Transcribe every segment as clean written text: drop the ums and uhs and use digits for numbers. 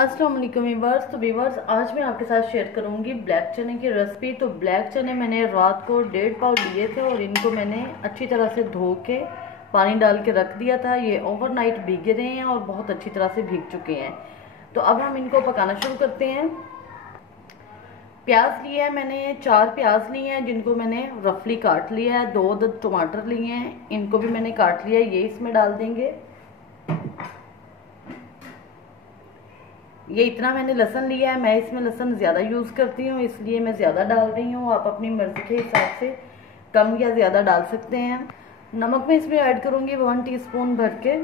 अस्सलाम वालेकुम वीवर्स। तो वीवर्स, आज मैं आपके साथ शेयर करूंगी ब्लैक चने की रेसिपी। तो ब्लैक चने मैंने रात को 1.5 पाव लिए थे और इनको मैंने अच्छी तरह से धो के पानी डाल के रख दिया था। ये ओवरनाइट भीगे रहे हैं और बहुत अच्छी तरह से भीग चुके हैं। तो अब हम इनको पकाना शुरू करते हैं। प्याज लिया है मैंने, 4 प्याज लिए हैं जिनको मैंने रफली काट लिया है। 2 टमाटर लिए हैं, इनको भी मैंने काट लिया है, ये इसमें डाल देंगे। ये इतना मैंने लहसुन लिया है, मैं इसमें लहसुन ज़्यादा यूज़ करती हूँ इसलिए मैं ज़्यादा डाल रही हूँ। आप अपनी मर्ज़ी के हिसाब से कम या ज़्यादा डाल सकते हैं। नमक मैं इसमें ऐड करूँगी 1 टीस्पून भर के।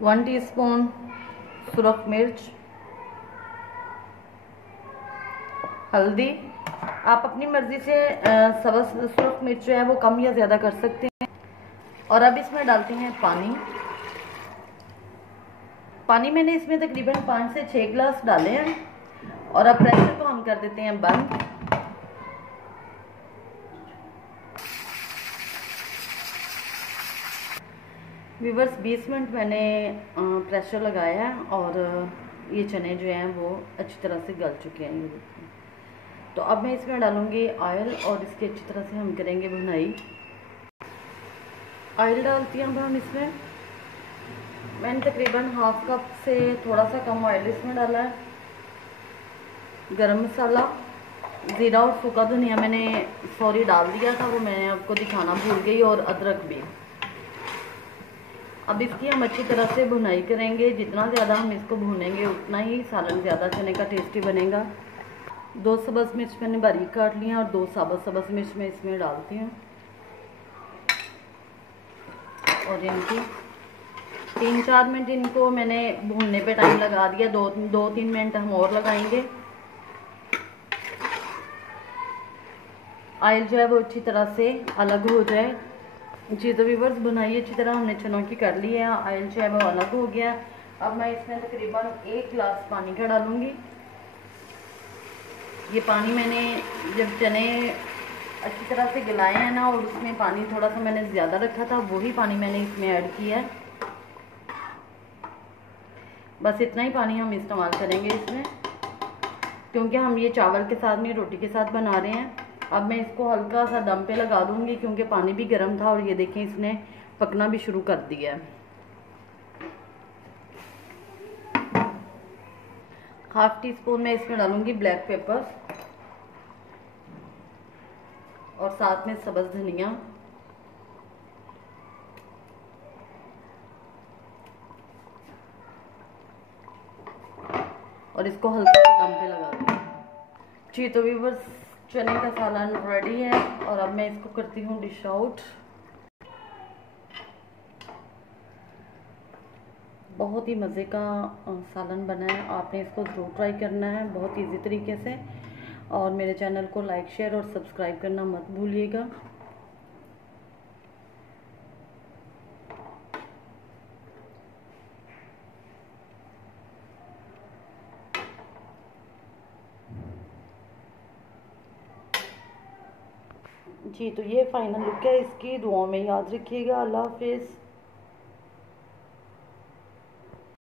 वन टीस्पून सुरख मिर्च, हल्दी। आप अपनी मर्जी से सुरख मिर्च जो है वो कम या ज़्यादा कर सकते हैं। और अब इसमें डालते हैं पानी मैंने इसमें तकरीबन 5 से 6 गिलास डाले हैं। और अब प्रेशर को हम कर देते हैं बंद। व्यूवर्स, 20 मिनट मैंने प्रेशर लगाया है और ये चने जो हैं वो अच्छी तरह से गल चुके हैं, ये देखिए। तो अब मैं इसमें डालूंगी ऑयल और इसकी अच्छी तरह से हम करेंगे भुनाई। ऑयल डालती हूँ हम इसमें। मैंने तकरीबन हाफ कप से थोड़ा सा कम ऑयल इसमें डाला है। गरम मसाला, ज़ीरा और सूखा धनिया मैंने डाल दिया था, वो मैं आपको दिखाना भूल गई, और अदरक भी। अब इसकी हम अच्छी तरह से भुनाई करेंगे। जितना ज़्यादा हम इसको भूनेंगे उतना ही सालन ज़्यादा चने का टेस्टी बनेगा। 2 सब्ज़ मिर्च मैंने बारीक काट लिया और 2 सब्ज़ मिर्च मैं इसमें डालती हूँ। और इनकी 3-4 मिनट इनको मैंने भूनने पे टाइम लगा दिया। 2-3 मिनट हम और लगाएंगे। ऑयल जो है वो अच्छी तरह से अलग हो जाए। जी तो व्यूअर्स, बुनाई अच्छी तरह हमने चनों की कर ली है, ऑयल जो है वो अलग हो गया। अब मैं इसमें तकरीबन 1 गिलास पानी का डालूंगी। ये पानी मैंने जब चने अच्छी तरह से गलाए हैं ना, और उसमें पानी थोड़ा सा मैंने ज़्यादा रखा था, वही पानी मैंने इसमें ऐड किया है। बस इतना ही पानी हम इस्तेमाल करेंगे इसमें, क्योंकि हम ये चावल के साथ नहीं रोटी के साथ बना रहे हैं। अब मैं इसको हल्का सा दम पे लगा दूंगी, क्योंकि पानी भी गर्म था और ये देखें इसने पकना भी शुरू कर दिया है। हाफ टी स्पून मैं इसमें डालूंगी ब्लैक पेपर और साथ में सब्ज़ धनिया। और इसको हल्का सा दम पे लगा दूंगी। जी तो व्यूअर्स, चने का सालन रेडी है और अब मैं इसको करती हूँ डिश आउट। बहुत ही मज़े का सालन बना है, आपने इसको ज़रूर ट्राई करना है बहुत इजी तरीके से। और मेरे चैनल को लाइक, शेयर और सब्सक्राइब करना मत भूलिएगा। जी तो ये फाइनल लुक है इसकी। दुआओं में याद रखिएगा। अल्लाह हाफिज़।